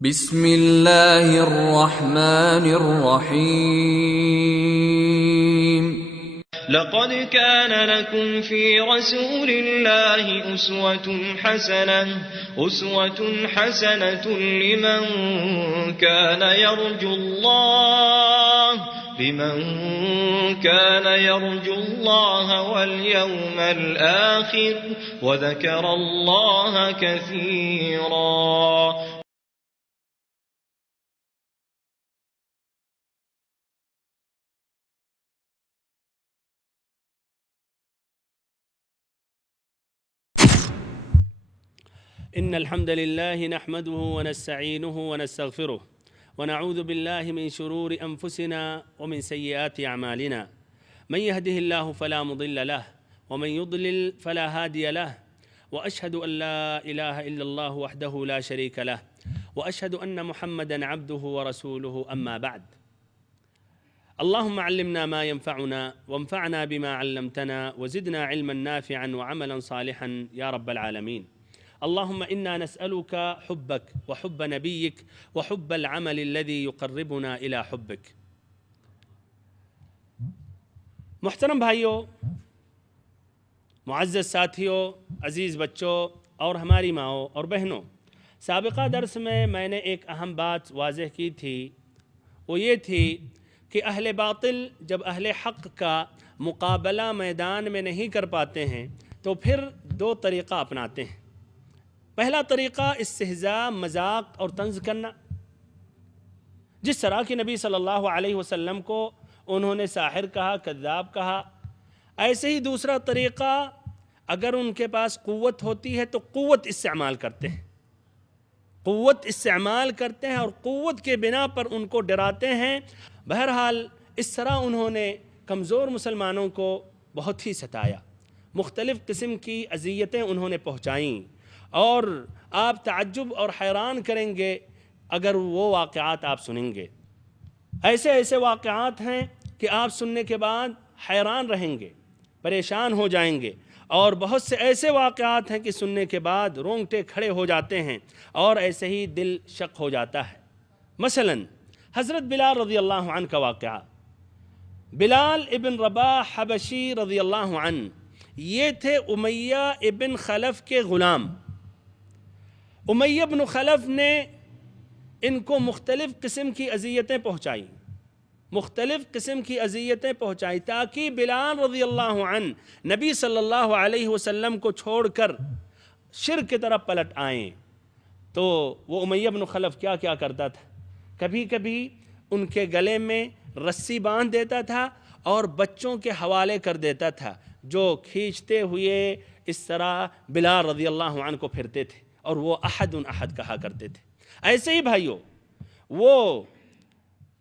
بسم اللہ الرحمن الرحیم لقد كان لكم في رسول الله أسوة حسنة لمن كان يرجو الله واليوم الآخر وذكر الله كثيرا. إن الحمد لله نحمده ونستعينه ونستغفره ونعوذ بالله من شرور أنفسنا ومن سيئات أعمالنا. من يهده الله فلا مضل له ومن يضلل فلا هادي له، وأشهد أن لا إله إلا الله وحده لا شريك له، وأشهد أن محمدًا عبده ورسوله. أما بعد، اللهم علمنا ما ينفعنا وانفعنا بما علمتنا وزدنا علما نافعا وعملا صالحا يا رب العالمين. اللهم إنا نسألك حبك وحب نبيك وحب العمل الذي يقربنا إلى حبك. محترم بھائیوں، معزز ساتھیوں، عزیز بچوں اور ہماری ماؤں اور بہنوں، سابقہ درس میں نے ایک اہم بات واضح کی تھی، وہ یہ تھی کہ اہل باطل جب اہل حق کا مقابلہ میدان میں نہیں کر پاتے ہیں تو پھر دو طریقہ اپناتے ہیں۔ پہلا طریقہ استہزاء، مذاق اور طنز کرنا، جس طرح کہ نبی صلی اللہ علیہ وسلم کو انہوں نے ساحر کہا، کذاب کہا۔ ایسے ہی دوسرا طریقہ، اگر ان کے پاس قوت ہوتی ہے تو قوت استعمال کرتے ہیں، اور قوت کے بنا پر ان کو ڈراتے ہیں۔ بہرحال اس طرح انہوں نے کمزور مسلمانوں کو بہت ہی ستایا، مختلف قسم کی اذیتیں انہوں نے پہنچائیں، اور آپ تعجب اور حیران کریں گے اگر وہ واقعات آپ سنیں گے۔ ایسے واقعات ہیں کہ آپ سننے کے بعد حیران رہیں گے، پریشان ہو جائیں گے، اور بہت سے ایسے واقعات ہیں کہ سننے کے بعد رونگٹے کھڑے ہو جاتے ہیں اور ایسے ہی دل شق ہو جاتا ہے۔ مثلا حضرت بلال رضی اللہ عنہ کا واقعہ۔ بلال ابن رباح حبشی رضی اللہ عنہ، یہ تھے امیہ ابن خلف کے غلام۔ امیہ بن خلف نے ان کو مختلف قسم کی اذیتیں پہنچائیں تاکہ بلال رضی اللہ عنہ نبی صلی اللہ علیہ وسلم کو چھوڑ کر شرک کی طرف پلٹ آئیں۔ تو وہ امیہ بن خلف کیا کرتا تھا، کبھی کبھی ان کے گلے میں رسی باندھ دیتا تھا اور بچوں کے حوالے کر دیتا تھا، جو کھینچتے ہوئے اس طرح بلال رضی اللہ عنہ کو پھرتے تھے، اور وہ احد کہا کرتے تھے۔ ایسے ہی بھائیوں، وہ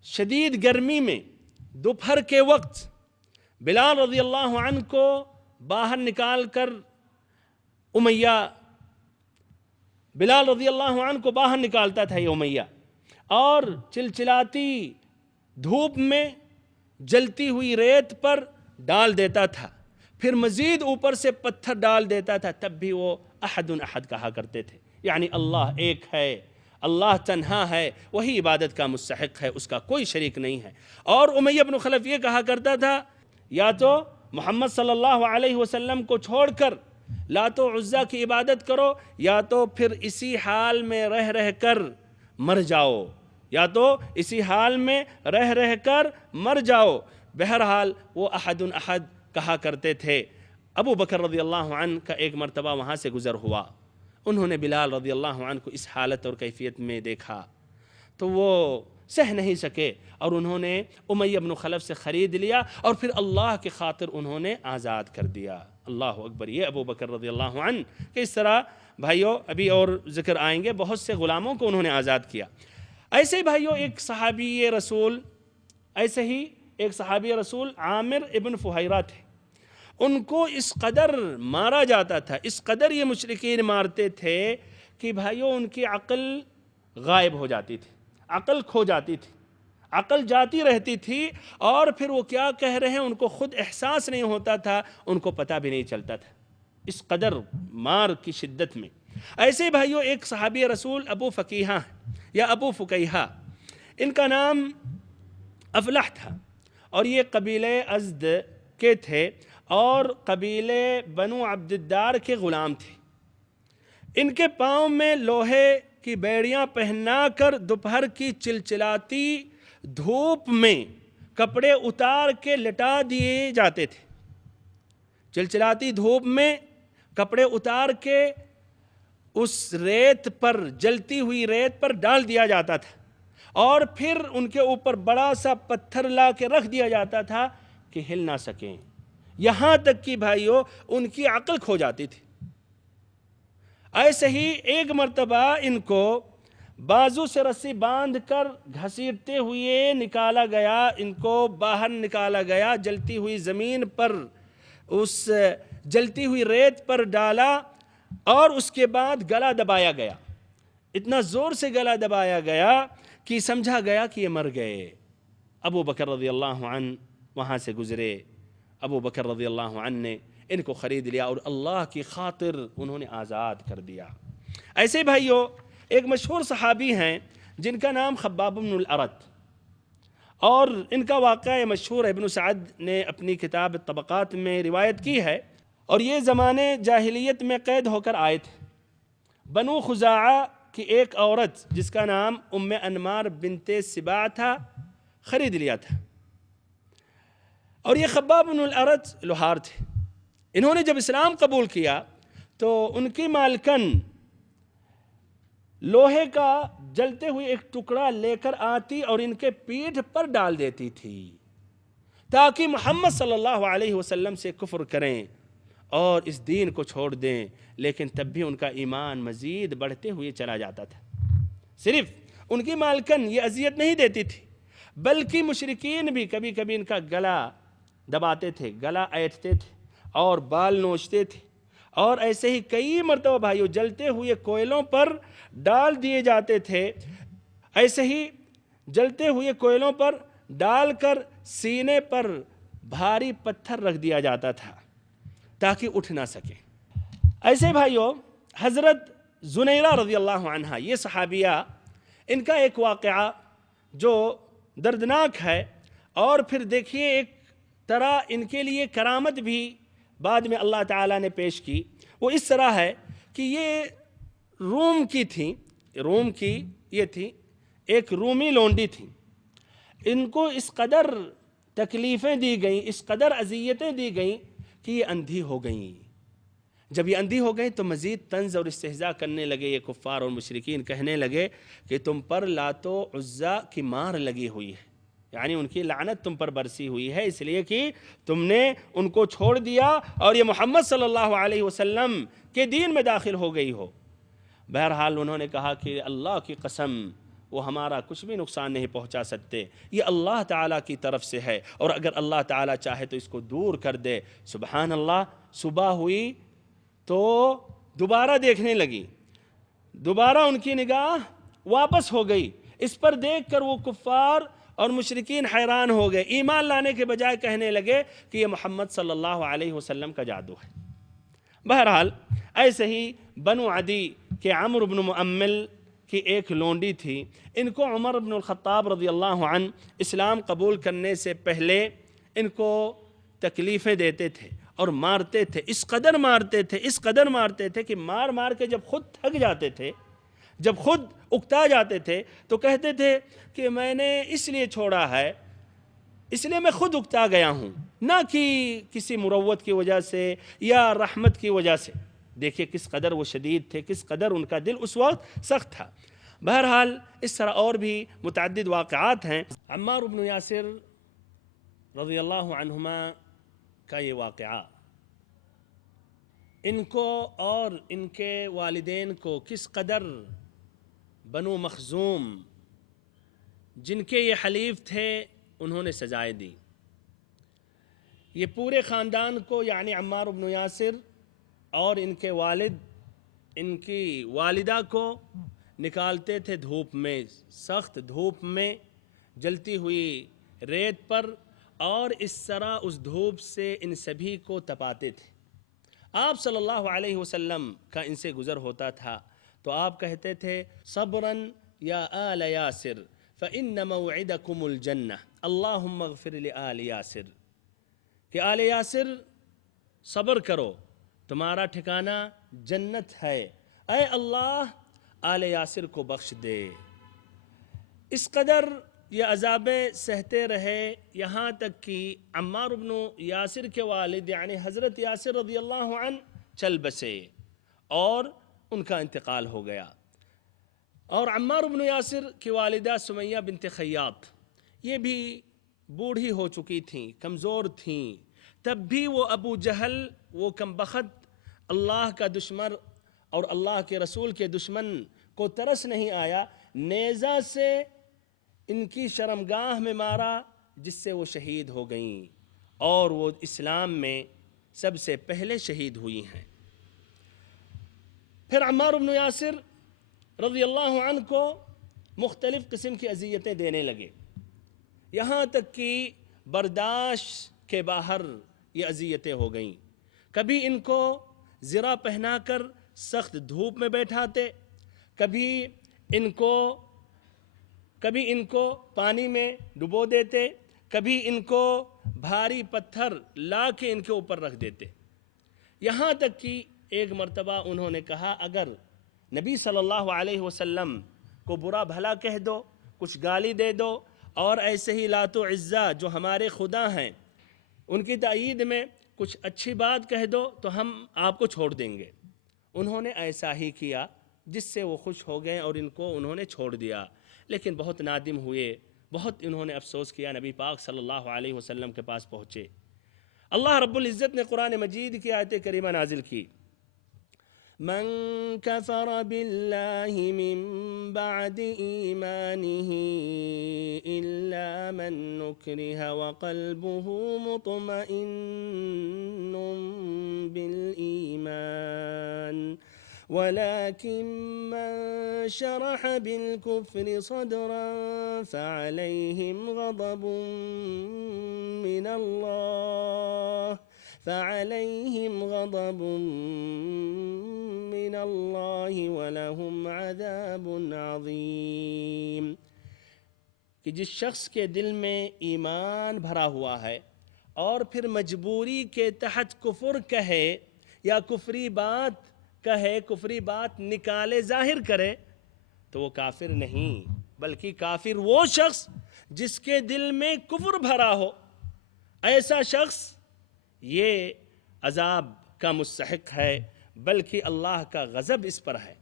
شدید گرمی میں دوپہر کے وقت بلال رضی اللہ عنہ کو باہر نکال کر بلال رضی اللہ عنہ کو باہر نکالتا تھا یہ امیہ، اور چلچلاتی دھوپ میں جلتی ہوئی ریت پر ڈال دیتا تھا، پھر مزید اوپر سے پتھر ڈال دیتا تھا، تب بھی وہ احد کہا کرتے تھے، یعنی اللہ ایک ہے، اللہ تنہا ہے، وہی عبادت کا مستحق ہے، اس کا کوئی شریک نہیں ہے۔ اور امیہ بن خلف یہ کہا کرتا تھا، یا تو محمد صلی اللہ علیہ وسلم کو چھوڑ کر لات و عزیٰ کی عبادت کرو، یا تو پھر اسی حال میں رہ کر مر جاؤ۔ بہرحال وہ احد کہا کرتے تھے۔ ابو بکر رضی اللہ عنہ کا ایک مرتبہ وہاں سے گزر ہوا، انہوں نے بلال رضی اللہ عنہ کو اس حالت اور کیفیت میں دیکھا تو وہ سہ نہیں سکے، اور انہوں نے امیہ بن خلف سے خرید لیا، اور پھر اللہ کی خاطر انہوں نے آزاد کر دیا۔ اللہ اکبر! یہ ابو بکر رضی اللہ عنہ کہ اس طرح بھائیوں ابھی اور ذکر آئیں گے، بہت سے غلاموں کو انہوں نے آزاد کیا۔ ایسے ہی بھائیوں ایک صحابی رسول عامر ابن فہیرہ تھے، ان کو اس قدر مارا جاتا تھا، اس قدر یہ مشرکین مارتے تھے کہ بھائیوں ان کی عقل غائب ہو جاتی تھی، عقل کھو جاتی تھی، عقل جاتی رہتی تھی، اور پھر وہ کیا کہہ رہے ہیں ان کو خود احساس نہیں ہوتا تھا، ان کو پتہ بھی نہیں چلتا تھا، اس قدر مار کی شدت میں۔ ایسے بھائیوں ایک صحابی رسول ابو فقیہہ ہیں، یا ابو فکیہہ، ان کا نام افلح تھا اور یہ قبیلے ازد کے تھے اور قبیلے بنو عبد الدار کے غلام تھے۔ ان کے پاؤں میں لوہے کی بیڑیاں پہنا کر دوپہر کی چلچلاتی دھوپ میں کپڑے اتار کے لٹا دیے جاتے تھے۔ چلچلاتی دھوپ میں کپڑے اتار کے اس ریت پر، جلتی ہوئی ریت پر ڈال دیا جاتا تھا اور پھر ان کے اوپر بڑا سا پتھر لا کے رکھ دیا جاتا تھا کہ ہل نہ سکیں، یہاں تک کہ بھائیوں ان کی عقل کھو جاتی تھی۔ ایسے ہی ایک مرتبہ ان کو بازو سے رسی باندھ کر گھسیٹتے ہوئے نکالا گیا، ان کو باہر نکالا گیا، جلتی ہوئی زمین پر، اس جلتی ہوئی ریت پر ڈالا اور اس کے بعد گلا دبایا گیا۔ اتنا زور سے گلا دبایا گیا کہ سمجھا گیا کہ یہ مر گئے۔ ابو بکر رضی اللہ عنہ وہاں سے گزرے۔ ابو بکر رضی اللہ عنہ نے ان کو خرید لیا اور اللہ کی خاطر انہوں نے آزاد کر دیا۔ ایسے بھائیوں ایک مشہور صحابی ہیں جن کا نام خباب بن الارت، اور ان کا واقعہ مشہور ابن سعد نے اپنی کتاب طبقات میں روایت کی ہے، اور یہ زمانے جاہلیت میں قید ہو کر آئے تھے۔ بنو خزاعہ کی ایک عورت جس کا نام ام انمار بنت سباع تھا خرید لیا تھا، اور یہ خباب بن الارت لوہار تھے۔ انہوں نے جب اسلام قبول کیا تو ان کی مالکن لوہے کا جلتے ہوئے ایک ٹکڑا لے کر آتی اور ان کے پیٹھ پر ڈال دیتی تھی تاکہ محمد صلی اللہ علیہ وسلم سے کفر کریں اور اس دین کو چھوڑ دیں، لیکن تب بھی ان کا ایمان مزید بڑھتے ہوئے چلا جاتا تھا۔ صرف ان کی مالکن یہ اذیت نہیں دیتی تھی بلکہ مشرکین بھی کبھی کبھی ان کا گلا دباتے تھے، گلا ایٹھتے تھے اور بال نوچتے تھے، اور ایسے ہی کئی مرتبہ بھائیوں جلتے ہوئے کوئلوں پر ڈال دیے جاتے تھے۔ ایسے ہی جلتے ہوئے کوئلوں پر ڈال کر سینے پر بھاری پتھر رکھ دیا جاتا تھا تاکہ اٹھ نہ سکے۔ ایسے بھائیوں حضرت زنیرہ رضی اللہ عنہ، یہ صحابیہ، ان کا ایک واقعہ جو دردناک ہے، اور پھر دیکھیے ایک طرح ان کے لیے کرامت بھی بعد میں اللہ تعالیٰ نے پیش کی۔ وہ اس طرح ہے کہ یہ روم کی تھیں، روم کی یہ تھی، ایک رومی لونڈی تھی۔ ان کو اس قدر تکلیفیں دی گئیں، اس قدر اذیتیں دی گئیں کہ یہ اندھی ہو گئیں۔ جب یہ اندھی ہو گئیں تو مزید طنز اور استہزاء کرنے لگے یہ کفار اور مشرکین، کہنے لگے کہ تم پر لات و عزا کی مار لگی ہوئی ہے، یعنی ان کی لعنت تم پر برسی ہوئی ہے اس لیے کہ تم نے ان کو چھوڑ دیا اور یہ محمد صلی اللہ علیہ وسلم کے دین میں داخل ہو گئی ہو۔ بہرحال انہوں نے کہا کہ اللہ کی قسم وہ ہمارا کچھ بھی نقصان نہیں پہنچا سکتے، یہ اللہ تعالیٰ کی طرف سے ہے، اور اگر اللہ تعالیٰ چاہے تو اس کو دور کر دے۔ سبحان اللہ۔ صبح ہوئی تو دوبارہ دیکھنے لگی، دوبارہ ان کی نگاہ واپس ہو گئی۔ اس پر دیکھ کر وہ کفار اور مشرکین حیران ہو گئے، ایمان لانے کے بجائے کہنے لگے کہ یہ محمد صلی اللہ علیہ وسلم کا جادو ہے۔ بہرحال ایسے ہی بنو عدی کے عمرو بن مؤمل کی ایک لونڈی تھی، ان کو عمر بن الخطاب رضی اللہ عنہ اسلام قبول کرنے سے پہلے ان کو تکلیفیں دیتے تھے اور مارتے تھے، اس قدر مارتے تھے، اس قدر مارتے تھے کہ مار مار کے جب خود تھک جاتے تھے، جب خود اکتا جاتے تھے تو کہتے تھے کہ میں نے اس لیے چھوڑا ہے، اس لیے میں خود اکتا گیا ہوں، نہ کہ کسی مروت کی وجہ سے یا رحمت کی وجہ سے۔ دیکھیے کس قدر وہ شدید تھے، کس قدر ان کا دل اس وقت سخت تھا۔ بہرحال اس طرح اور بھی متعدد واقعات ہیں۔ عمار بن یاسر رضی اللہ عنہما کا یہ واقعہ ان کو اور ان کے والدین کو کس قدر بنو مخزوم جن کے یہ حلیف تھے انہوں نے سزائیں دی۔ یہ پورے خاندان کو، یعنی عمار بن یاسر اور ان کے والد، ان کی والدہ کو نکالتے تھے دھوپ میں، سخت دھوپ میں، جلتی ہوئی ریت پر، اور اس طرح اس دھوپ سے ان سبھی کو تپاتے تھے۔ آپ صلی اللہ علیہ وسلم کا ان سے گزر ہوتا تھا تو آپ کہتے تھے صبراً یا آل یاسر فإن موعدکم الجنہ اللہم اغفر لآل یاسر، کہ آل یاسر صبر کرو، تمہارا ٹھکانہ جنت ہے، اے اللہ آل یاسر کو بخش دے۔ اس قدر یہ عذابیں سہتے رہے یہاں تک کہ عمار بن یاسر کے والد یعنی حضرت یاسر رضی اللہ عنہ چل بسے اور ان کا انتقال ہو گیا۔ اور عمار بن یاسر کی والدہ سمیہ بنت خیاط یہ بھی بوڑھی ہو چکی تھیں، کمزور تھیں، تب بھی وہ ابو جہل وہ کمبخت اللہ کا دشمن اور اللہ کے رسول کے دشمن کو ترس نہیں آیا، نیزہ سے ان کی شرمگاہ میں مارا جس سے وہ شہید ہو گئیں، اور وہ اسلام میں سب سے پہلے شہید ہوئی ہیں۔ پھر عمار بن یاسر رضی اللہ عنہ کو مختلف قسم کی اذیتیں دینے لگے، یہاں تک کہ برداشت کے باہر یہ اذیتیں ہو گئیں۔ کبھی ان کو زرہ پہنا کر سخت دھوپ میں بیٹھاتے، کبھی ان کو پانی میں ڈبو دیتے، کبھی ان کو بھاری پتھر لا کے ان کے اوپر رکھ دیتے، یہاں تک کہ ایک مرتبہ انہوں نے کہا اگر نبی صلی اللہ علیہ وسلم کو برا بھلا کہہ دو، کچھ گالی دے دو، اور ایسے ہی لات و عزہ جو ہمارے خدا ہیں ان کی تائید میں کچھ اچھی بات کہہ دو تو ہم آپ کو چھوڑ دیں گے۔ انہوں نے ایسا ہی کیا جس سے وہ خوش ہو گئے اور ان کو انہوں نے چھوڑ دیا، لیکن بہت نادم ہوئے، بہت انہوں نے افسوس کیا، نبی پاک صلی اللہ علیہ وسلم کے پاس پہنچے۔ اللہ رب العزت نے قرآن مجید کی آیت کریمہ نازل کی، من كفر بالله من بعد إيمانه إلا من نكره وقلبه مطمئن بالإيمان ولكن من شرح بالكفر صدرا فعليهم غضب من الله وَلَهُمْ عَذَابٌ عَظِيمٌ، کہ جس شخص کے دل میں ایمان بھرا ہوا ہے اور پھر مجبوری کے تحت کفر کہے یا کفری بات نکالے ظاہر کرے تو وہ کافر نہیں، بلکہ کافر وہ شخص جس کے دل میں کفر بھرا ہو، ایسا شخص یہ عذاب کا مستحق ہے، بلکہ اللہ کا غضب اس پر ہے۔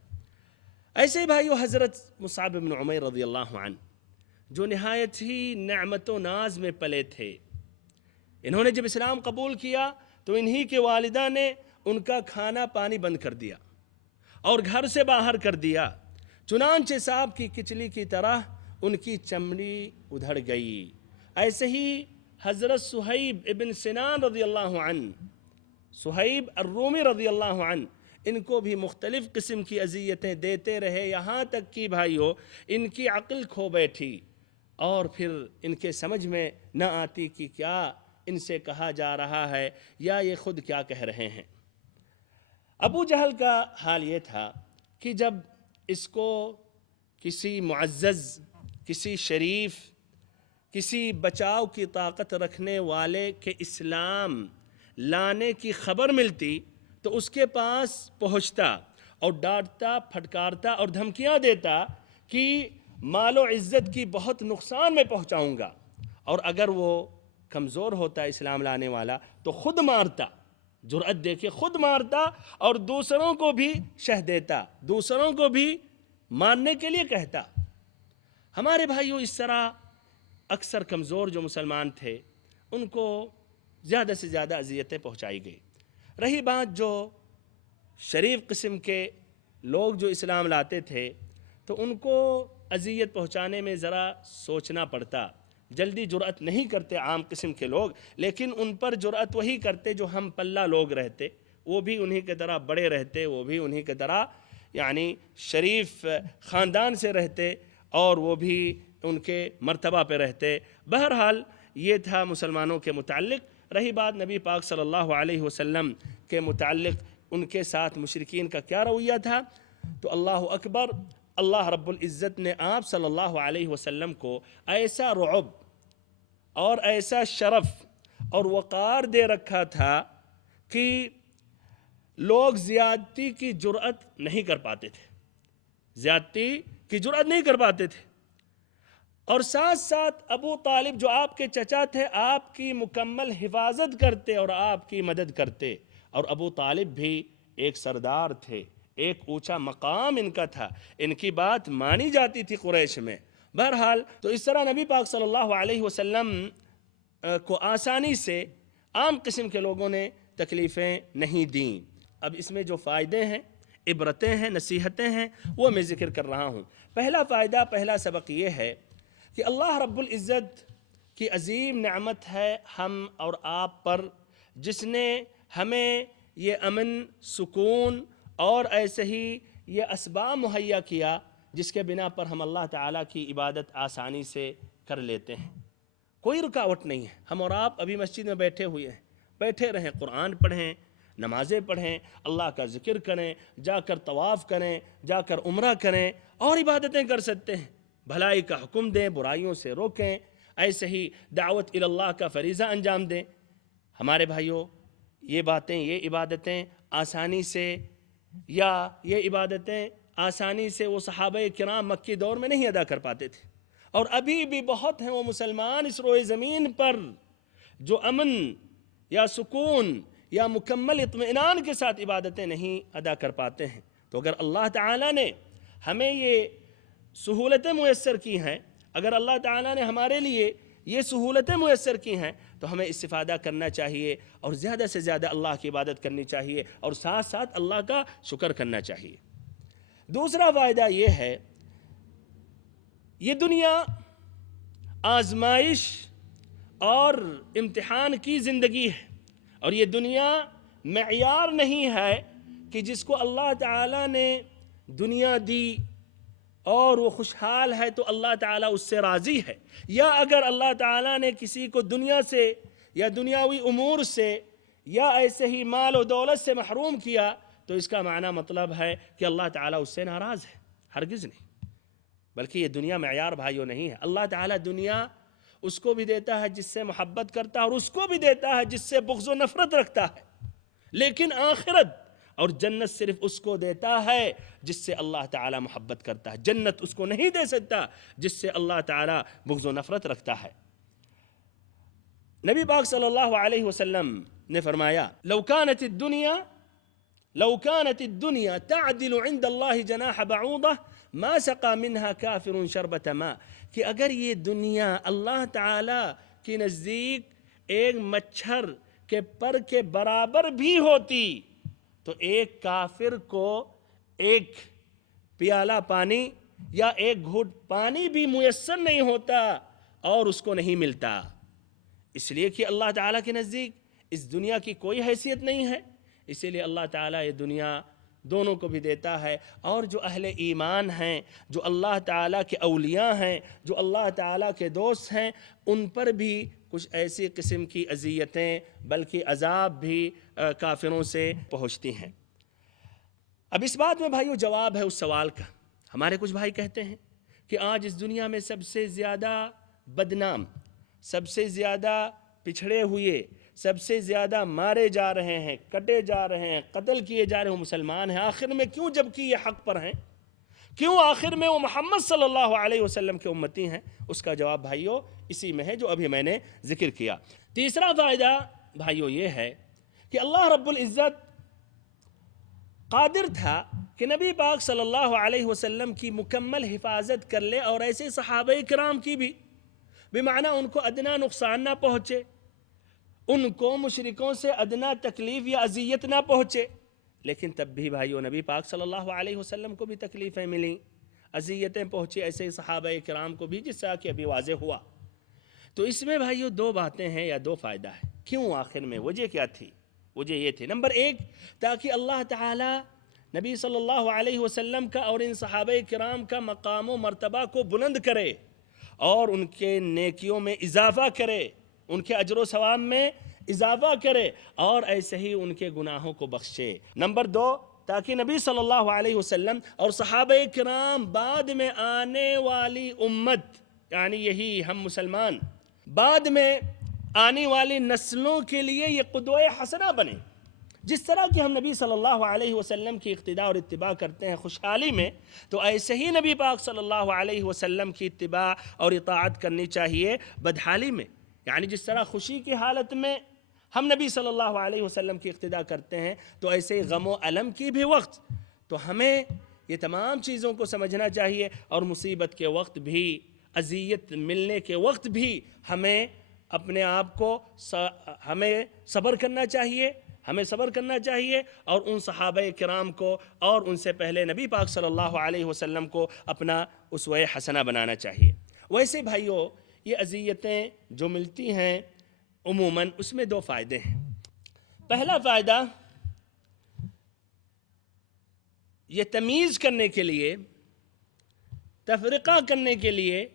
ایسے ہی بھائیو حضرت مصعب بن عمیر رضی اللہ عنہ جو نہایت ہی نعمت و ناز میں پلے تھے، انہوں نے جب اسلام قبول کیا تو انہی کے والدہ نے ان کا کھانا پانی بند کر دیا اور گھر سے باہر کر دیا، چنانچہ سانپ کی کچلی کی طرح ان کی چمڑی ادھڑ گئی۔ ایسے ہی حضرت صہیب ابن سنان رضی اللہ عنہ، صہیب الرومی رضی اللہ عنہ، ان کو بھی مختلف قسم کی اذیتیں دیتے رہے، یہاں تک کہ بھائیو ان کی عقل کھو بیٹھی اور پھر ان کے سمجھ میں نہ آتی کہ کیا ان سے کہا جا رہا ہے یا یہ خود کیا کہہ رہے ہیں۔ ابو جہل کا حال یہ تھا کہ جب اس کو کسی معزز، کسی شریف، کسی بچاؤ کی طاقت رکھنے والے کے اسلام لانے کی خبر ملتی تو اس کے پاس پہنچتا اور ڈانٹتا، پھٹکارتا اور دھمکیاں دیتا کہ مال و عزت کی بہت نقصان میں پہنچاؤں گا، اور اگر وہ کمزور ہوتا اسلام لانے والا تو خود مارتا، جرأت دے کے خود مارتا اور دوسروں کو بھی شہ دیتا، دوسروں کو بھی مارنے کے لیے کہتا۔ ہمارے بھائیوں اس طرح اکثر کمزور جو مسلمان تھے ان کو زیادہ سے زیادہ اذیتیں پہنچائی گئی۔ رہی بات جو شریف قسم کے لوگ جو اسلام لاتے تھے تو ان کو اذیت پہنچانے میں ذرا سوچنا پڑتا، جلدی جرأت نہیں کرتے عام قسم کے لوگ، لیکن ان پر جرأت وہی کرتے جو ہم پلہ لوگ رہتے، وہ بھی انہی کے طرح بڑے رہتے، وہ بھی انہی کے طرح یعنی شریف خاندان سے رہتے اور وہ بھی ان کے مرتبہ پہ رہتے۔ بہرحال یہ تھا مسلمانوں کے متعلق۔ رہی بات نبی پاک صلی اللہ علیہ وسلم کے متعلق ان کے ساتھ مشرکین کا کیا رویہ تھا، تو اللہ اکبر، اللہ رب العزت نے آپ صلی اللہ علیہ وسلم کو ایسا رعب اور ایسا شرف اور وقار دے رکھا تھا کہ لوگ زیادتی کی جرأت نہیں کر پاتے تھے، زیادتی کی جرأت نہیں کر پاتے تھے۔ اور ساتھ ساتھ ابو طالب جو آپ کے چچا تھے آپ کی مکمل حفاظت کرتے اور آپ کی مدد کرتے، اور ابو طالب بھی ایک سردار تھے، ایک اونچا مقام ان کا تھا، ان کی بات مانی جاتی تھی قریش میں۔ بہرحال تو اس طرح نبی پاک صلی اللہ علیہ وسلم کو آسانی سے عام قسم کے لوگوں نے تکلیفیں نہیں دیں۔ اب اس میں جو فائدے ہیں، عبرتیں ہیں، نصیحتیں ہیں، وہ میں ذکر کر رہا ہوں۔ پہلا فائدہ، پہلا سبق یہ ہے کہ اللہ رب العزت کی عظیم نعمت ہے ہم اور آپ پر، جس نے ہمیں یہ امن، سکون اور ایسے ہی یہ اسباب مہیا کیا جس کے بنا پر ہم اللہ تعالیٰ کی عبادت آسانی سے کر لیتے ہیں۔ کوئی رکاوٹ نہیں ہے۔ ہم اور آپ ابھی مسجد میں بیٹھے ہوئے ہیں، بیٹھے رہیں، قرآن پڑھیں، نمازیں پڑھیں، اللہ کا ذکر کریں، جا کر طواف کریں، جا کر عمرہ کریں اور عبادتیں کر سکتے ہیں، بھلائی کا حکم دیں، برائیوں سے روکیں، ایسے ہی دعوت اللہ کا فریضہ انجام دیں۔ ہمارے بھائیوں، یہ باتیں، یہ عبادتیں آسانی سے، یا یہ عبادتیں آسانی سے وہ صحابہ کرام مکی دور میں نہیں ادا کر پاتے تھے، اور ابھی بھی بہت ہیں وہ مسلمان اس روئے زمین پر جو امن یا سکون یا مکمل اطمینان کے ساتھ عبادتیں نہیں ادا کر پاتے ہیں۔ تو اگر اللہ تعالیٰ نے ہمیں یہ سہولتیں میسر کی ہیں، اگر اللہ تعالیٰ نے ہمارے لیے یہ سہولتیں میسر کی ہیں، تو ہمیں استفادہ کرنا چاہیے اور زیادہ سے زیادہ اللہ کی عبادت کرنی چاہیے اور ساتھ ساتھ اللہ کا شکر کرنا چاہیے۔ دوسرا فائدہ یہ ہے، یہ دنیا آزمائش اور امتحان کی زندگی ہے، اور یہ دنیا معیار نہیں ہے کہ جس کو اللہ تعالیٰ نے دنیا دی اور وہ خوشحال ہے تو اللہ تعالیٰ اس سے راضی ہے، یا اگر اللہ تعالیٰ نے کسی کو دنیا سے یا دنیاوی امور سے یا ایسے ہی مال و دولت سے محروم کیا تو اس کا معنی مطلب ہے کہ اللہ تعالیٰ اس سے ناراض ہے۔ ہرگز نہیں، بلکہ یہ دنیا معیار بھائیوں نہیں ہے۔ اللہ تعالیٰ دنیا اس کو بھی دیتا ہے جس سے محبت کرتا ہے، اور اس کو بھی دیتا ہے جس سے بغض و نفرت رکھتا ہے، لیکن آخرت اور جنت صرف اس کو دیتا ہے جس سے اللہ تعالیٰ محبت کرتا ہے۔ جنت اس کو نہیں دے سکتا جس سے اللہ تعالیٰ بغض و نفرت رکھتا ہے۔ نبی پاک صلی اللہ علیہ وسلم نے فرمایا، لو كانت الدنيا تعدل عند الله جناح بعوضة ما سقى منها كافر شربة ماء، کہ اگر یہ دنیا اللہ تعالیٰ کے نزدیک ایک مچھر کے پر کے برابر بھی ہوتی تو ایک کافر کو ایک پیالہ پانی یا ایک گھوٹ پانی بھی میسر نہیں ہوتا اور اس کو نہیں ملتا، اس لیے کہ اللہ تعالیٰ کے نزدیک اس دنیا کی کوئی حیثیت نہیں ہے۔ اسی لیے اللہ تعالیٰ یہ دنیا دونوں کو بھی دیتا ہے، اور جو اہل ایمان ہیں، جو اللہ تعالیٰ کے اولیاء ہیں، جو اللہ تعالیٰ کے دوست ہیں، ان پر بھی کچھ ایسی قسم کی اذیتیں بلکہ عذاب بھی کافروں سے پہنچتی ہیں۔ اب اس بات میں بھائیو جواب ہے اس سوال کا۔ ہمارے کچھ بھائی کہتے ہیں کہ آج اس دنیا میں سب سے زیادہ بدنام، سب سے زیادہ پچھڑے ہوئے، سب سے زیادہ مارے جا رہے ہیں، کٹے جا رہے ہیں، قتل کیے جا رہے ہیں مسلمان ہیں، آخر میں کیوں جبکہ یہ حق پر ہیں؟ کیوں آخر میں وہ محمد صلی اللہ علیہ وسلم کے امتی ہیں؟ اس کا جواب بھائیو اسی میں ہے جو ابھی میں نے ذکر کیا۔ تیسرا فائدہ بھائیو یہ ہے کہ اللہ رب العزت قادر تھا کہ نبی پاک صلی اللہ علیہ وسلم کی مکمل حفاظت کر لے، اور ایسے صحابہ کرام کی بھی، بمعنی ان کو ادنا نقصان نہ پہنچے، ان کو مشرکوں سے ادنا تکلیف یا اذیت نہ پہنچے، لیکن تب بھی بھائیو نبی پاک صلی اللہ علیہ وسلم کو بھی تکلیفیں ملیں، اذیتیں پہنچی ایسے صحابہ کرام کو بھی، جس طرح کہ ابھی واضح ہوا۔ تو اس میں بھائیو دو باتیں ہیں یا دو فائدہ ہے۔ کیوں آخر میں وجہ کیا تھی؟ وجہ یہ تھی، نمبر ایک، تاکہ اللہ تعالیٰ نبی صلی اللہ علیہ وسلم کا اور ان صحابہ کرام کا مقام و مرتبہ کو بلند کرے اور ان کے نیکیوں میں اضافہ کرے، ان کے اجر و ثواب میں اضافہ کرے، اور ایسے ہی ان کے گناہوں کو بخشے۔ نمبر دو، تاکہ نبی صلی اللہ علیہ وسلم اور صحابہ کرام بعد میں آنے والی امت، یعنی یہی ہم مسلمان، بعد میں آنے والی نسلوں کے لیے یہ قدوہ حسنہ بنے۔ جس طرح کہ ہم نبی صلی اللہ علیہ وسلم کی اقتداء اور اتباع کرتے ہیں خوشحالی میں، تو ایسے ہی نبی پاک صلی اللہ علیہ وسلم کی اتباع اور اطاعت کرنی چاہیے بدحالی میں۔ یعنی جس طرح خوشی کی حالت میں ہم نبی صلی اللہ علیہ وسلم کی اقتداء کرتے ہیں، تو ایسے ہی غم و الم کی بھی وقت تو ہمیں یہ تمام چیزوں کو سمجھنا چاہیے، اور مصیبت کے وقت بھی، اذیت ملنے کے وقت بھی ہمیں اپنے آپ کو ہمیں صبر کرنا چاہیے، اور ان صحابہ کرام کو اور ان سے پہلے نبی پاک صلی اللہ علیہ وسلم کو اپنا اسوہ حسنہ بنانا چاہیے۔ ویسے بھائیوں، یہ اذیتیں جو ملتی ہیں عموماً اس میں دو فائدے ہیں۔ پہلا فائدہ یہ تمیز کرنے کے لیے، تفرقہ کرنے کے لیے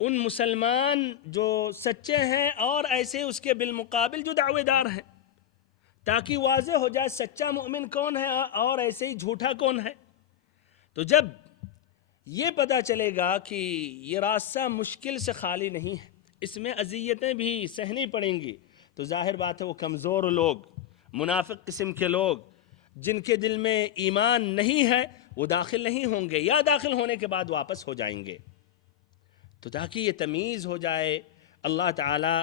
ان مسلمان جو سچے ہیں اور ایسے اس کے بالمقابل جو دعوے دار ہیں، تاکہ واضح ہو جائے سچا مومن کون ہے اور ایسے ہی جھوٹا کون ہے۔ تو جب یہ پتہ چلے گا کہ یہ راستہ مشکل سے خالی نہیں ہے، اس میں اذیتیں بھی سہنی پڑیں گی، تو ظاہر بات ہے وہ کمزور لوگ، منافق قسم کے لوگ جن کے دل میں ایمان نہیں ہے، وہ داخل نہیں ہوں گے، یا داخل ہونے کے بعد واپس ہو جائیں گے۔ تو تاکہ یہ تمیز ہو جائے، اللہ تعالیٰ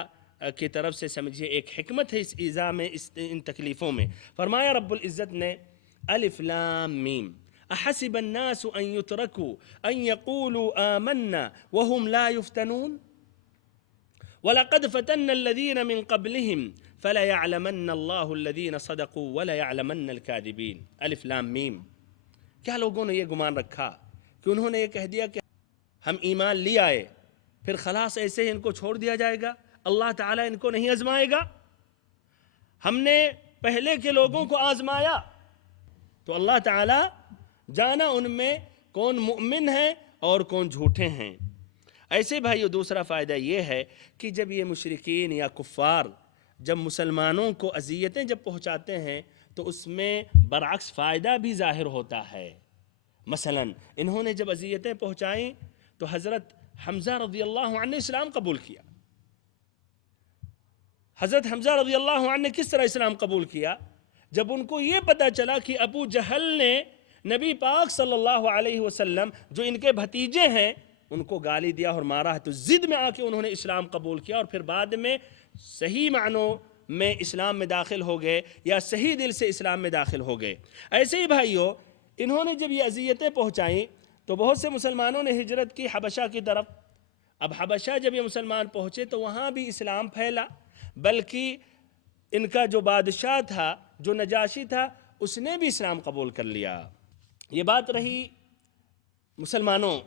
کی طرف سے سمجھیے ایک حکمت ہے اس ایذا میں، ان تکلیفوں میں۔ فرمایا رب العزت نے الف لام میم احسب الناس ان يتركوا ان يقولوا آمنا وهم لا يفتنون وَلَقَدْ فَتَنَّ الَّذِينَ مِن قَبْلِهِمْ فَلَيَعْلَمَنَّ اللَّهُ الَّذِينَ صَدَقُوا وَلَيَعْلَمَنَّ الْكَاذِبِينَ۔ الف لام میم۔ کیا لوگوں نے یہ گمان رکھا کہ انہوں نے یہ کہہ دیا کہ ہم ایمان لے آئے، پھر خلاص ایسے ہی ان کو چھوڑ دیا جائے گا، اللہ تعالیٰ ان کو نہیں آزمائے گا؟ ہم نے پہلے کے لوگوں کو آزمایا تو اللہ تعالیٰ جانا ان میں کون مؤمن ہے اور کون جھوٹے ہیں۔ ایسے بھائیو، دوسرا فائدہ یہ ہے کہ جب یہ مشرکین یا کفار جب مسلمانوں کو اذیتیں جب پہنچاتے ہیں تو اس میں برعکس فائدہ بھی ظاہر ہوتا ہے۔ مثلا انہوں نے جب اذیتیں پہنچائیں تو حضرت حمزہ رضی اللہ عنہ نے اسلام قبول کیا۔ حضرت حمزہ رضی اللہ عنہ نے کس طرح اسلام قبول کیا؟ جب ان کو یہ پتہ چلا کہ ابو جہل نے نبی پاک صلی اللہ علیہ وسلم جو ان کے بھتیجے ہیں ان کو گالی دیا اور مارا ہے، تو ضد میں آ کے انہوں نے اسلام قبول کیا، اور پھر بعد میں صحیح معنوں میں اسلام میں داخل ہو گئے، یا صحیح دل سے اسلام میں داخل ہو گئے۔ ایسے ہی بھائیوں، انہوں نے جب یہ اذیتیں پہنچائیں تو بہت سے مسلمانوں نے ہجرت کی حبشہ کی طرف۔ اب حبشہ جب یہ مسلمان پہنچے تو وہاں بھی اسلام پھیلا، بلکہ ان کا جو بادشاہ تھا، جو نجاشی تھا، اس نے بھی اسلام قبول کر لیا۔ یہ بات رہی مسلمانوں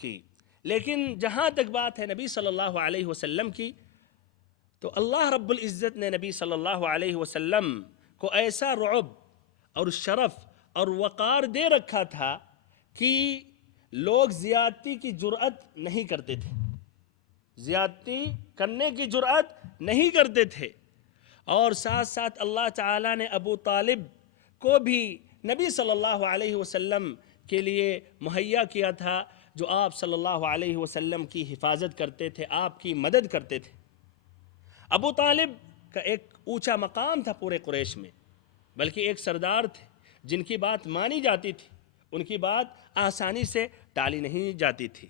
کی۔ لیکن جہاں تک بات ہے نبی صلی اللہ علیہ وسلم کی، تو اللہ رب العزت نے نبی صلی اللہ علیہ وسلم کو ایسا رعب اور شرف اور وقار دے رکھا تھا کہ لوگ زیادتی کی جرأت نہیں کرتے تھے، زیادتی کرنے کی جرأت نہیں کرتے تھے۔ اور ساتھ ساتھ اللہ تعالیٰ نے ابو طالب کو بھی نبی صلی اللہ علیہ وسلم کے لیے مہیا کیا تھا، جو آپ صلی اللہ علیہ وسلم کی حفاظت کرتے تھے، آپ کی مدد کرتے تھے۔ ابو طالب کا ایک اونچا مقام تھا پورے قریش میں، بلکہ ایک سردار تھے جن کی بات مانی جاتی تھی، ان کی بات آسانی سے ٹالی نہیں جاتی تھی۔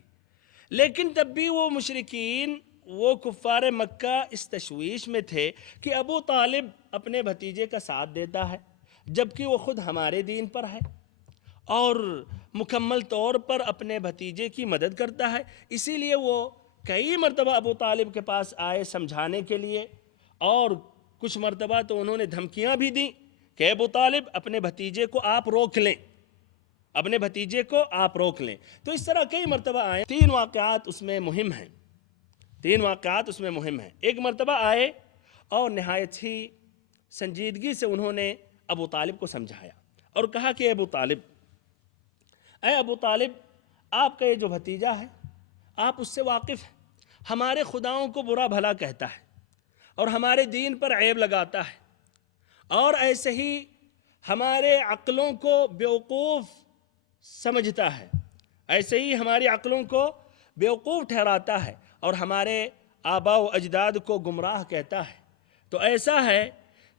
لیکن تب بھی وہ مشرکین، وہ کفار مکہ اس تشویش میں تھے کہ ابو طالب اپنے بھتیجے کا ساتھ دیتا ہے جبکہ وہ خود ہمارے دین پر ہے، اور مکمل طور پر اپنے بھتیجے کی مدد کرتا ہے۔ اسی لیے وہ کئی مرتبہ ابو طالب کے پاس آئے سمجھانے کے لیے، اور کچھ مرتبہ تو انہوں نے دھمکیاں بھی دیں کہ ابو طالب اپنے بھتیجے کو آپ روک لیں، اپنے بھتیجے کو آپ روک لیں۔ تو اس طرح کئی مرتبہ آئے۔ تین واقعات اس میں مہم ہیں۔ ایک مرتبہ آئے اور نہایت ہی سنجیدگی سے انہوں نے ابو طالب کو سمجھایا اور کہا کہ اے ابو طالب، آپ کا یہ جو بھتیجا ہے، آپ اس سے واقف ہیں، ہمارے خداؤں کو برا بھلا کہتا ہے اور ہمارے دین پر عیب لگاتا ہے، اور ایسے ہی ہمارے عقلوں کو بیوقوف سمجھتا ہے، ایسے ہی ہماری عقلوں کو بیوقوف ٹھہراتا ہے اور ہمارے آباء و اجداد کو گمراہ کہتا ہے۔ تو ایسا ہے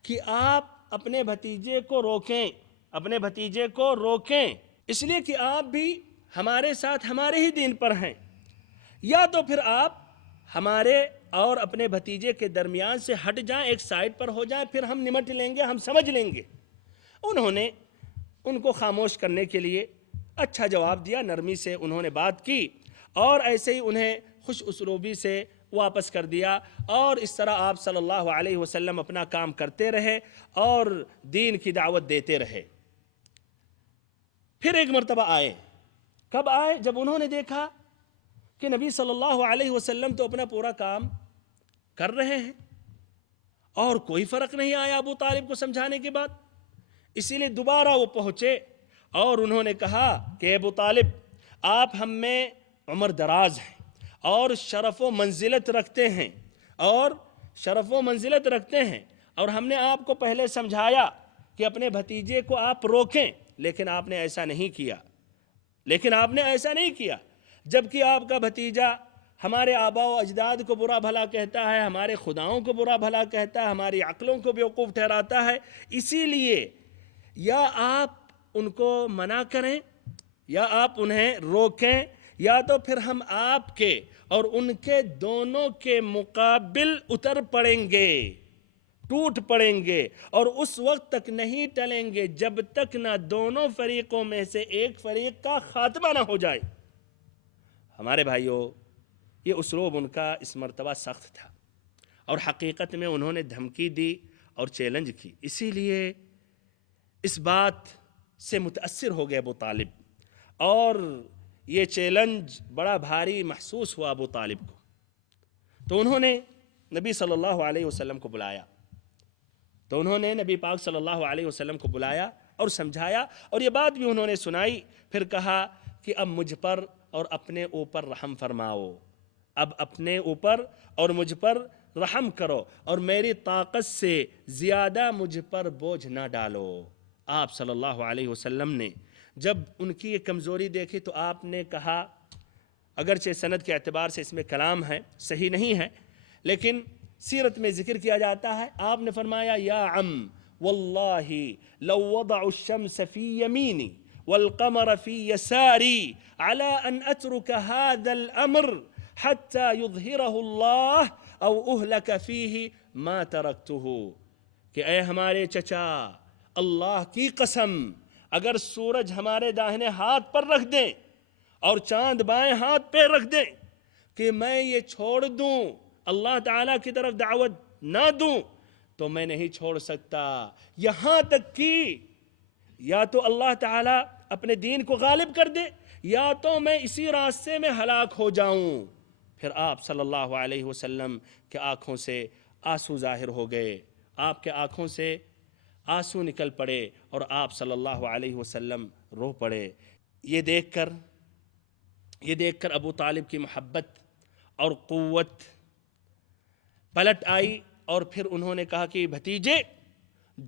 کہ آپ اپنے بھتیجے کو روکیں، اپنے بھتیجے کو روکیں، اس لیے کہ آپ بھی ہمارے ساتھ ہمارے ہی دین پر ہیں، یا تو پھر آپ ہمارے اور اپنے بھتیجے کے درمیان سے ہٹ جائیں، ایک سائڈ پر ہو جائیں، پھر ہم نمٹ لیں گے، ہم سمجھ لیں گے۔ انہوں نے ان کو خاموش کرنے کے لیے اچھا جواب دیا، نرمی سے انہوں نے بات کی اور ایسے ہی انہیں خوش اسلوبی سے واپس کر دیا، اور اس طرح آپ صلی اللہ علیہ وسلم اپنا کام کرتے رہے اور دین کی دعوت دیتے رہے۔ پھر ایک مرتبہ آئے، کب آئے؟ جب انہوں نے دیکھا کہ نبی صلی اللہ علیہ وسلم تو اپنا پورا کام کر رہے ہیں اور کوئی فرق نہیں آیا ابو طالب کو سمجھانے کے بعد، اسی لیے دوبارہ وہ پہنچے اور انہوں نے کہا کہ ابو طالب، آپ ہم میں عمر دراز ہیں اور شرف و منزلت رکھتے ہیں اور ہم نے آپ کو پہلے سمجھایا کہ اپنے بھتیجے کو آپ روکیں، لیکن آپ نے ایسا نہیں کیا، جبکہ آپ کا بھتیجا ہمارے آباء و اجداد کو برا بھلا کہتا ہے، ہمارے خداؤں کو برا بھلا کہتا ہے، ہماری عقلوں کو بیوقوف ٹھہراتا ہے۔ اسی لیے یا آپ ان کو منع کریں یا آپ انہیں روکیں، یا تو پھر ہم آپ کے اور ان کے دونوں کے مقابل اتر پڑیں گے، ٹوٹ پڑیں گے، اور اس وقت تک نہیں ٹلیں گے جب تک نہ دونوں فریقوں میں سے ایک فریق کا خاتمہ نہ ہو جائے۔ ہمارے بھائیوں، یہ اسلوب ان کا اس مرتبہ سخت تھا اور حقیقت میں انہوں نے دھمکی دی اور چیلنج کی، اسی لیے اس بات سے متاثر ہو گئے ابو طالب، اور یہ چیلنج بڑا بھاری محسوس ہوا ابو طالب کو۔ تو انہوں نے نبی صلی اللہ علیہ وسلم کو بلایا اور سمجھایا، اور یہ بات بھی انہوں نے سنائی۔ پھر کہا کہ اب مجھ پر اور اپنے اوپر رحم فرماؤ، اب اپنے اوپر اور مجھ پر رحم کرو اور میری طاقت سے زیادہ مجھ پر بوجھ نہ ڈالو۔ آپ صلی اللہ علیہ وسلم نے جب ان کی یہ کمزوری دیکھی تو آپ نے کہا، اگرچہ سند کے اعتبار سے اس میں کلام ہے، صحیح نہیں ہے، لیکن سیرت میں ذکر کیا جاتا ہے، آپ نے فرمایا، یا عم واللہ لو وضع الشمس فی یمینی والقمر فی یساری على ان اترک هذا الامر حتى يظہرہ اللہ او اہلک فیہ ما ترکتہ، کہ اے ہمارے چچا، اللہ کی قسم، اگر سورج ہمارے داہنے ہاتھ پر رکھ دیں اور چاند بائیں ہاتھ پہ رکھ دیں کہ میں یہ چھوڑ دوں، اللہ تعالیٰ کی طرف دعوت نہ دوں، تو میں نہیں چھوڑ سکتا، یہاں تک کہ یا تو اللہ تعالیٰ اپنے دین کو غالب کر دے یا تو میں اسی راستے میں ہلاک ہو جاؤں۔ پھر آپ صلی اللہ علیہ وسلم کے آنکھوں سے آنسو ظاہر ہو گئے، آپ کے آنکھوں سے آنسو نکل پڑے اور آپ صلی اللہ علیہ وسلم رو پڑے۔ یہ دیکھ کر ابو طالب کی محبت اور قوت پلٹ آئی، اور پھر انہوں نے کہا کہ بھتیجے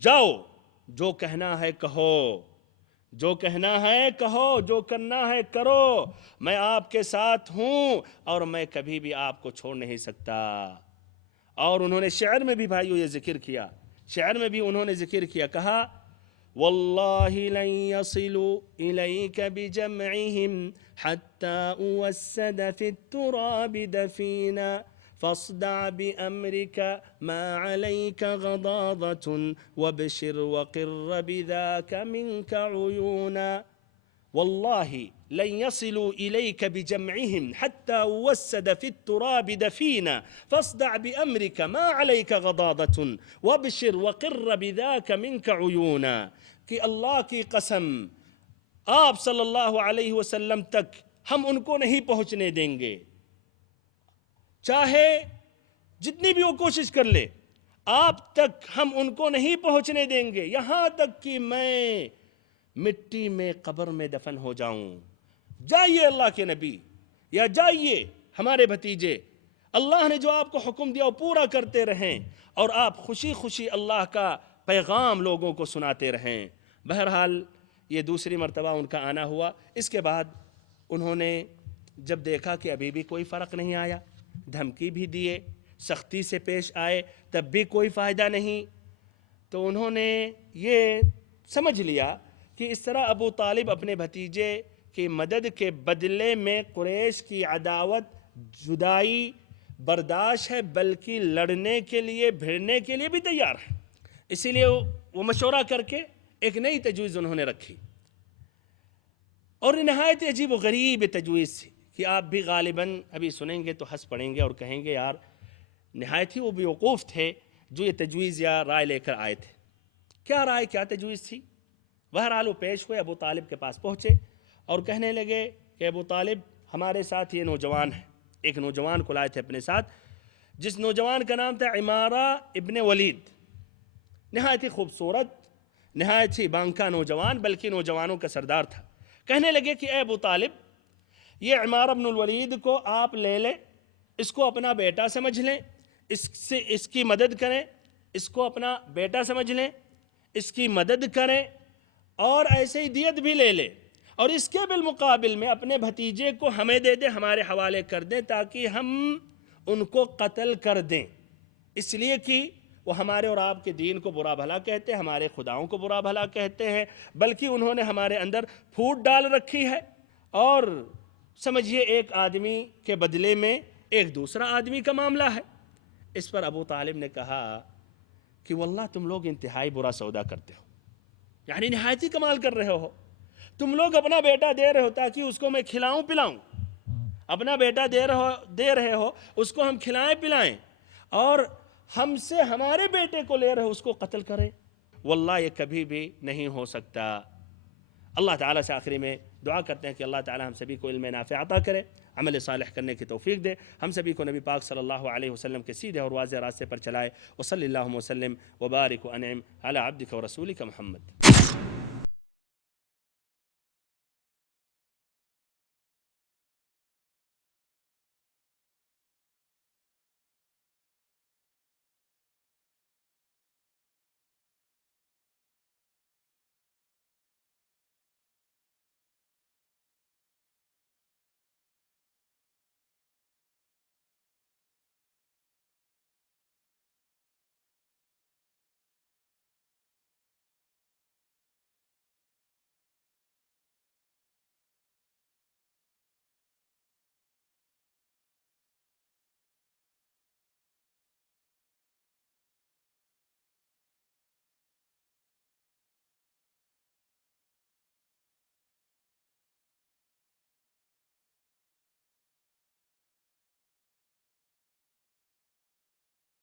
جاؤ، جو کہنا ہے کہو، جو کہنا ہے کہو، جو کرنا ہے کرو، میں آپ کے ساتھ ہوں اور میں کبھی بھی آپ کو چھوڑ نہیں سکتا۔ اور انہوں نے شعر میں بھی بھائیو یہ ذکر کیا، کہا واللہ لن يصلوا إليك بجمعهم حتى أوسد في التراب دفينا فاصدع بأمرك ما عليك غضاضة وابشر وقر بذاك منك عيونا۔ والله لن يصلوا إليك بجمعهم حتى أوسد في التراب دفينا فاصدع بأمرك ما عليك غضاضة وابشر وقر بذاك منك عيونا، کہ اللہ کی قسم آپ صلی اللہ علیہ وسلم تک ہم ان کو نہیں پہنچنے دیں گے، چاہے جتنی بھی وہ کوشش کر لے، آپ تک ہم ان کو نہیں پہنچنے دیں گے، یہاں تک کہ میں مٹی میں قبر میں دفن ہو جاؤں۔ جائیے اللہ کے نبی، یا جائیے ہمارے بھتیجے، اللہ نے جو آپ کو حکم دیا وہ پورا کرتے رہیں اور آپ خوشی خوشی اللہ کا پیغام لوگوں کو سناتے رہیں۔ بہرحال یہ دوسری مرتبہ ان کا آنا ہوا۔ اس کے بعد انہوں نے جب دیکھا کہ ابھی بھی کوئی فرق نہیں آیا، دھمکی بھی دیے، سختی سے پیش آئے، تب بھی کوئی فائدہ نہیں، تو انہوں نے یہ سمجھ لیا کہ اس طرح ابو طالب اپنے بھتیجے کی مدد کے بدلے میں قریش کی عداوت، جدائی برداشت ہے، بلکہ لڑنے کے لیے، بھیڑنے کے لیے بھی تیار ہے۔ اسی لیے وہ مشورہ کر کے ایک نئی تجویز انہوں نے رکھی، اور نہایت عجیب و غریب تجویز تھی کہ آپ بھی غالباً ابھی سنیں گے تو ہنس پڑیں گے اور کہیں گے یار نہایت ہی وہ بیوقوف تھے جو یہ تجویز یا رائے لے کر آئے تھے۔ کیا رائے، کیا تجویز تھی؟ بہرحال وہ پیش ہوئے، ابو طالب کے پاس پہنچے اور کہنے لگے کہ ابو طالب ہمارے ساتھ یہ نوجوان ہے۔ ایک نوجوان کو لائے تھے اپنے ساتھ، جس نوجوان کا نام تھا عمارہ ابن ولید، نہایت ہی خوبصورت، نہایت ہی بانکا نوجوان، بلکہ نوجوانوں کا سردار تھا۔ کہنے لگے کہ اے ابو طالب، یہ عمارہ ابن الولید کو آپ لے لیں، اس کو اپنا بیٹا سمجھ لیں، اس کی مدد کریں، اس کو اپنا بیٹا سمجھ لیں، اس کی مدد کریں، اور ایسے ہی دیت بھی لے لیں، اور اس کے بالمقابل میں اپنے بھتیجے کو ہمیں دے دیں، ہمارے حوالے کر دیں، تاکہ ہم ان کو قتل کر دیں، اس لیے کہ وہ ہمارے اور آپ کے دین کو برا بھلا کہتے ہیں، ہمارے خداؤں کو برا بھلا کہتے ہیں، بلکہ انہوں نے ہمارے اندر پھوٹ ڈال رکھی ہے، اور سمجھیے ایک آدمی کے بدلے میں ایک دوسرا آدمی کا معاملہ ہے۔ اس پر ابو طالب نے کہا کہ واللہ تم لوگ انتہائی برا سودا کرتے ہو، یعنی نہایت ہی کمال کر رہے ہو، تم لوگ اپنا بیٹا دے رہے ہو تاکہ اس کو میں کھلاؤں پلاؤں، اپنا بیٹا دے رہے ہو اس کو ہم کھلائیں پلائیں، اور ہم سے ہمارے بیٹے کو لے رہے ہو اس کو قتل کریں، واللہ یہ کبھی بھی نہیں ہو سکتا۔ اللہ تعالیٰ سے آخری میں دعا کرتے ہیں کہ اللہ تعالیٰ ہم سبھی کو علم نافع عطا کرے، عمل صالح کرنے کی توفیق دے، ہم سبھی کو نبی پاک صلی اللہ علیہ وسلم کے سیدھے اور واضح راستے پر چلائے، وصلی اللہ وسلم وبارک وانعم علی عبدک ورسولک محمد۔